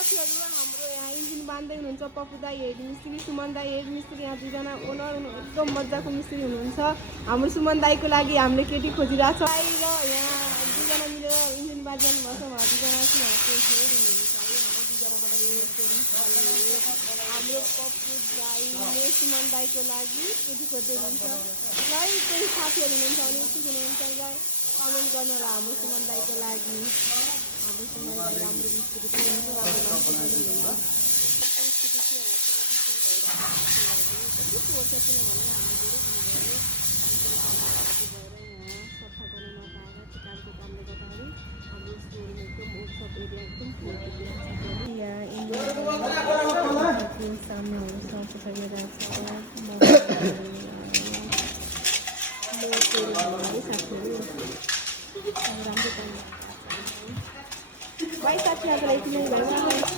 साथीहरू हाम्रो यहाँ इन्जिन बाँध्दै हुनुहुन्छ पप्पु दाई हेड मिस्त्री सुमन दाई हेड मिस्त्री यहाँ दुईजना ओनर एकदम मजाको मिस्त्री हुनुहुन्छ हाम्रो सुमन दाईको लागि हामीले केटी खोजिरहेको छ र यहाँ दुईजना मिलेर इन्जिन बाँधिरहनु भएको छ उहाँ दुईजना चाहिँ यहाँको हुनुहुन्छ हाम्रो पप्पु दाईले सुमन दाईको लागि केटी खोज्दै हुनुहुन्छ ल कोही साथीहरू हुनुहुन्छ भने के हुनुहुन्छ कमेन्ट गर्नु होला हाम्रो सुमन दाईको लागि हाम्रो सुमन दाई राम्रो मिस्त्री पनि हुन्छ सामने भाइ साथीहरूको लागि